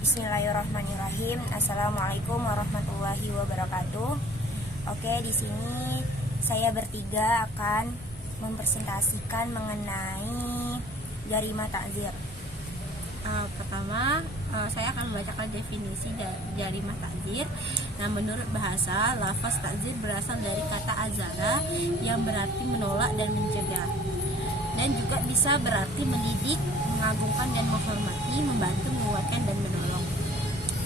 Bismillahirrahmanirrahim. Assalamualaikum warahmatullahi wabarakatuh. Oke, di sini saya bertiga akan mempresentasikan mengenai jarima takzir. Pertama, saya akan membacakan definisi jarima takzir. Nah, menurut bahasa, lafaz takzir berasal dari kata azara yang berarti menolak dan mencegah, dan juga bisa berarti mendidik, mengagungkan dan menghormati, membantu, menguatkan dan menolong.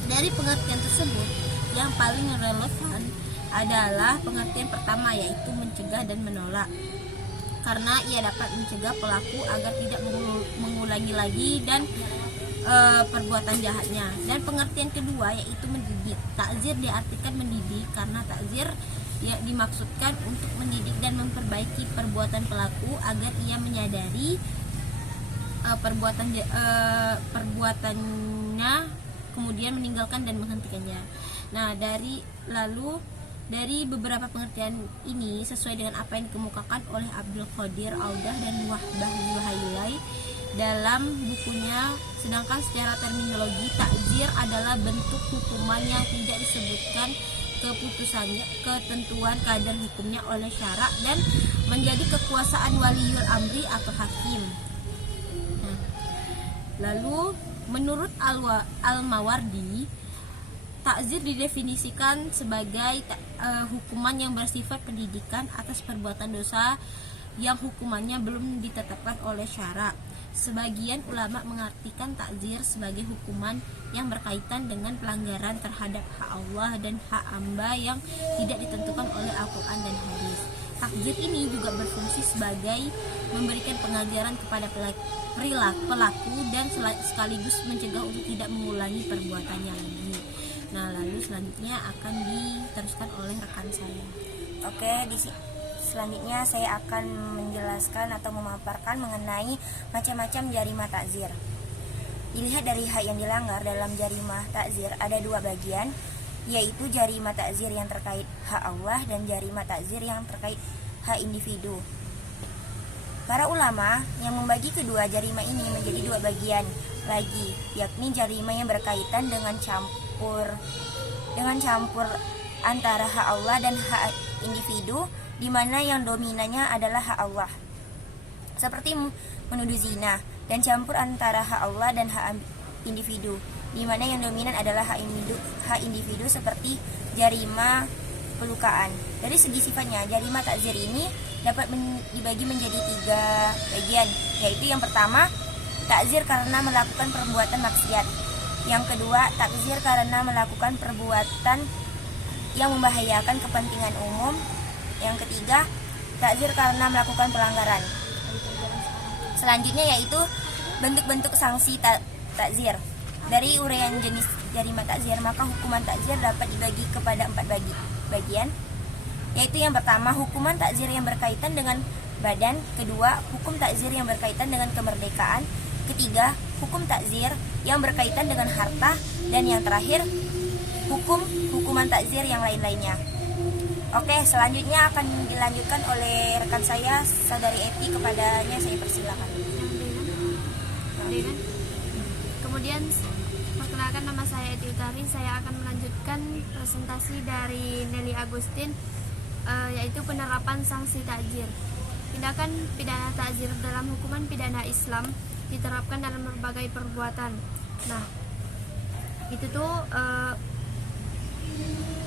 Dari pengertian tersebut, yang paling relevan adalah pengertian pertama, yaitu mencegah dan menolak, karena ia dapat mencegah pelaku agar tidak mengulangi lagi dan perbuatan jahatnya. Dan pengertian kedua yaitu mendidik. Takzir diartikan mendidik karena takzir ya dimaksudkan untuk mendidik dan memperbaiki perbuatan pelaku agar ia menyadari perbuatannya, kemudian meninggalkan dan menghentikannya. Nah, dari beberapa pengertian ini sesuai dengan apa yang dikemukakan oleh Abdul Qadir Audah dan Wahbah Zuhailai dalam bukunya. Sedangkan secara terminologi, takzir adalah bentuk hukuman yang tidak disebutkan keputusannya, ketentuan kadar hukumnya oleh syarak dan menjadi kekuasaan waliul amri atau hakim. Lalu menurut Al-Mawardi, takzir didefinisikan sebagai hukuman yang bersifat pendidikan atas perbuatan dosa yang hukumannya belum ditetapkan oleh syarak. Sebagian ulama mengartikan takzir sebagai hukuman yang berkaitan dengan pelanggaran terhadap hak Allah dan hak hamba yang tidak ditentukan oleh Al-Quran dan hadis. Takzir ini juga berfungsi sebagai memberikan pengajaran kepada pelaku dan sekaligus mencegah untuk tidak mengulangi perbuatannya lagi. Nah, lalu selanjutnya akan diteruskan oleh rekan saya. Oke, selanjutnya saya akan menjelaskan atau memaparkan mengenai macam-macam jarima takzir. Dilihat dari hak yang dilanggar dalam jarima takzir ada dua bagian, yaitu jarima takzir yang terkait hak Allah dan jarima takzir yang terkait hak individu. Para ulama yang membagi kedua jarima ini menjadi dua bagian lagi, yakni jarima yang berkaitan dengan campur antara hak Allah dan hak individu, di mana yang dominannya adalah hak Allah, seperti menuduh zina, dan campur antara hak Allah dan hak individu, di mana yang dominan adalah hak individu seperti jarima pelukaan. Dari segi sifatnya, jarima takzir ini dapat dibagi menjadi tiga bagian, yaitu yang pertama, takzir karena melakukan perbuatan maksiat. Yang kedua, takzir karena melakukan perbuatan yang membahayakan kepentingan umum. Yang ketiga, takzir karena melakukan pelanggaran. Selanjutnya yaitu bentuk-bentuk sanksi takzir. Dari uraian jenis jarima takzir, maka hukuman takzir dapat dibagi kepada 4 bagian, yaitu yang pertama, hukuman takzir yang berkaitan dengan badan. Kedua, hukum takzir yang berkaitan dengan kemerdekaan. Ketiga, hukum takzir yang berkaitan dengan harta. Dan yang terakhir, hukuman takzir yang lain-lainnya. Oke, selanjutnya akan dilanjutkan oleh rekan saya, saudari Eti. Kepadanya saya persilakan. Kemudian, perkenalkan, nama saya Eti Utari. Saya akan melanjutkan presentasi dari Nelly Agustin, yaitu penerapan sanksi takzir. Tindakan pidana takzir dalam hukuman pidana Islam diterapkan dalam berbagai perbuatan. Nah, itu tuh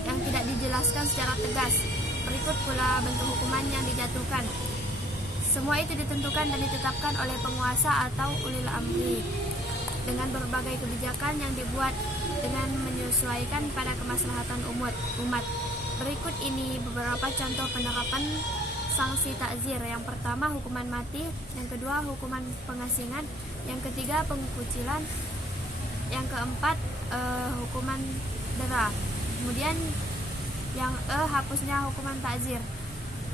yang tidak dijelaskan secara tegas. Berikut pula bentuk hukuman yang dijatuhkan. Semua itu ditentukan dan ditetapkan oleh penguasa atau ulil amri dengan berbagai kebijakan yang dibuat dengan menyesuaikan pada kemaslahatan umat. Berikut ini beberapa contoh penerapan sanksi takzir. Yang pertama, hukuman mati. Yang kedua, hukuman pengasingan. Yang ketiga, pengukucilan. Yang keempat, hukuman dera. Kemudian yang hapusnya hukuman takzir.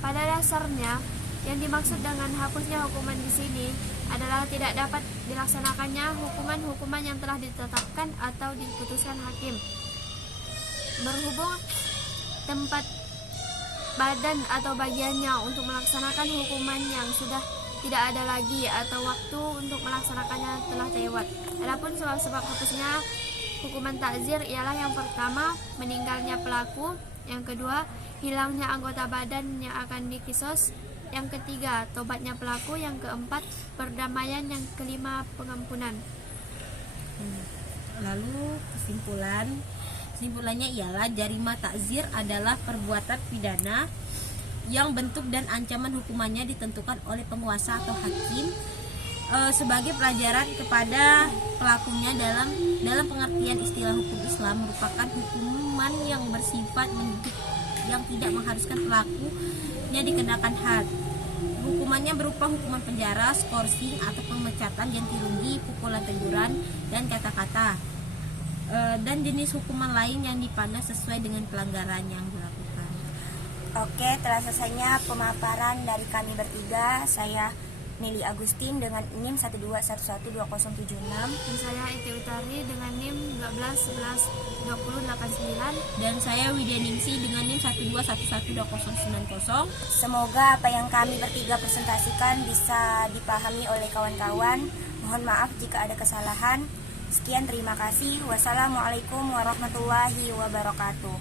Pada dasarnya, yang dimaksud dengan hapusnya hukuman di sini adalah tidak dapat dilaksanakannya hukuman-hukuman yang telah ditetapkan atau diputuskan hakim. Berhubung tempat badan atau bagiannya untuk melaksanakan hukuman yang sudah tidak ada lagi atau waktu untuk melaksanakannya telah lewat. Adapun sebab-sebab hapusnya Hukuman takzir ialah yang pertama, meninggalnya pelaku, yang kedua, hilangnya anggota badan yang akan dikisos, yang ketiga, tobatnya pelaku, yang keempat, perdamaian, yang kelima, pengampunan. Lalu kesimpulannya ialah jarima takzir adalah perbuatan pidana yang bentuk dan ancaman hukumannya ditentukan oleh penguasa atau hakim sebagai pelajaran kepada pelakunya dalam pengertian istilah hukum Islam merupakan hukuman yang bersifat mendidik yang tidak mengharuskan pelakunya dikenakan had. Hukumannya berupa hukuman penjara, skorsing atau pemecatan, ganti rugi, pukulan, teguran, dan kata-kata. Dan jenis hukuman lain yang dipandang sesuai dengan pelanggaran yang dilakukan. Oke, telah selesainya pemaparan dari kami bertiga. Saya Nelly Agustin dengan NIM 1211206. Dan saya Iti Utari dengan NIM 12112089. Dan saya Widya Ningsi dengan NIM 1211290. Semoga apa yang kami bertiga presentasikan bisa dipahami oleh kawan-kawan. Mohon maaf jika ada kesalahan. Sekian, terima kasih. Wassalamualaikum warahmatullahi wabarakatuh.